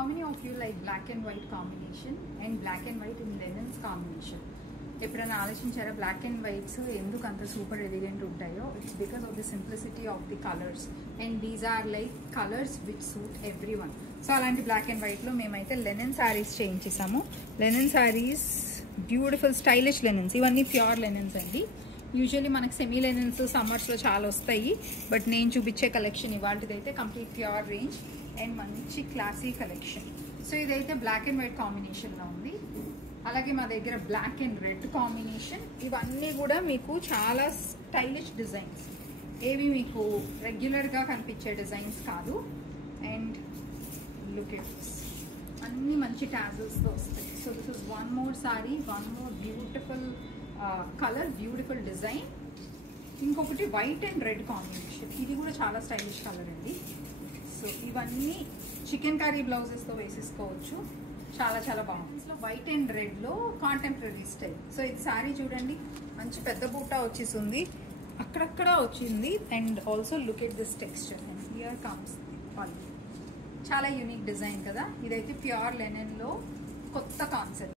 How many of you like black and white combination and black and white in linens combination? ఎప్పుడైనా ఆలోచించారా black and whites ఎందుకు అంత super elegant ఉంటాయో? It's because of the simplicity of the colours and these are like colours which suit every one. So అలాంటి black and వైట్లో మేమైతే linen saris చేయించేసాము. Linen saris beautiful stylish linens, ఇవన్నీ ప్యూర్ లెనిన్స్ అండి. Usually మనకు సెమీ లెనిన్స్ సమ్మర్స్లో చాలా వస్తాయి, బట్ నేను చూపించే కలెక్షన్ ఇవాళదైతే కంప్లీట్ ప్యూర్ రేంజ్ అండ్ మంచి క్లాసీ కలెక్షన్. సో ఇదైతే బ్లాక్ అండ్ వైట్ కాంబినేషన్లో ఉంది. అలాగే మా దగ్గర బ్లాక్ అండ్ రెడ్ కాంబినేషన్, ఇవన్నీ కూడా మీకు చాలా స్టైలిష్ డిజైన్స్, ఏవి మీకు రెగ్యులర్గా కనిపించే డిజైన్స్ కాదు. అండ్ లుక్ ఎట్ దిస్, అన్నీ మంచి టాజల్స్తో వస్తాయి. So this is one more sorry, one more beautiful colour, beautiful design. ఇంకొకటి వైట్ అండ్ రెడ్ కాంబినేషన్, ఇది కూడా చాలా స్టైలిష్ కలర్ అండి. సో ఇవన్నీ చికెన్ కర్రీ బ్లౌజెస్తో వేసేసుకోవచ్చు, చాలా చాలా బాగుంది. వైట్ అండ్ రెడ్లో కాంటెంపరీ స్టైల్. సో ఇది శారీ చూడండి, మంచి పెద్ద బూటా వచ్చేసింది, అక్కడక్కడ వచ్చింది. And also look at this texture and here comes పళ్ళు. చాలా యూనిక్ డిజైన్ కదా. ఇదైతే ప్యూర్ లెనిన్లో కొత్త కాన్సెప్ట్.